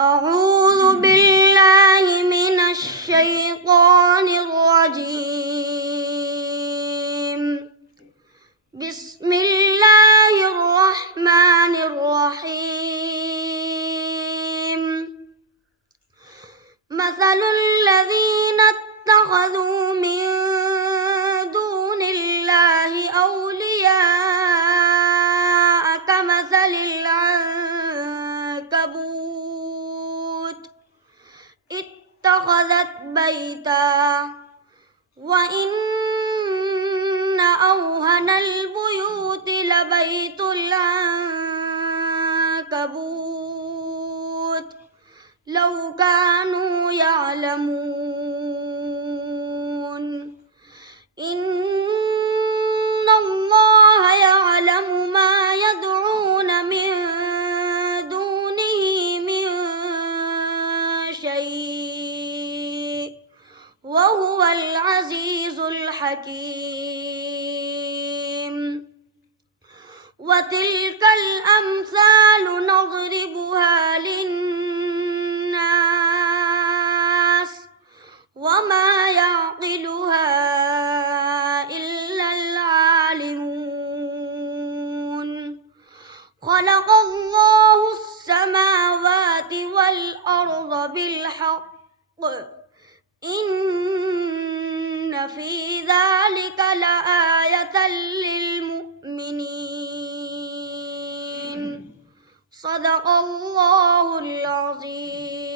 أعوذ بالله من الشيطان الرجيم. بسم الله الرحمن الرحيم. مثل الذين اتخذوا من دون الله أولياء كمثل العنكبوت اتخذت بيتا وإن أوهن البيوت لبيت العنكبوت لو كانوا يعلمون. إن الله يعلم ما يدعون من دونه من شيء وهو العزيز الحكيم. وتلك الأمثال نضربها للناس وما يعقلها إلا العالمون. خلق الله السماوات والأرض بالحق إن في ذلك لآية للمؤمنين. صدق الله العظيم.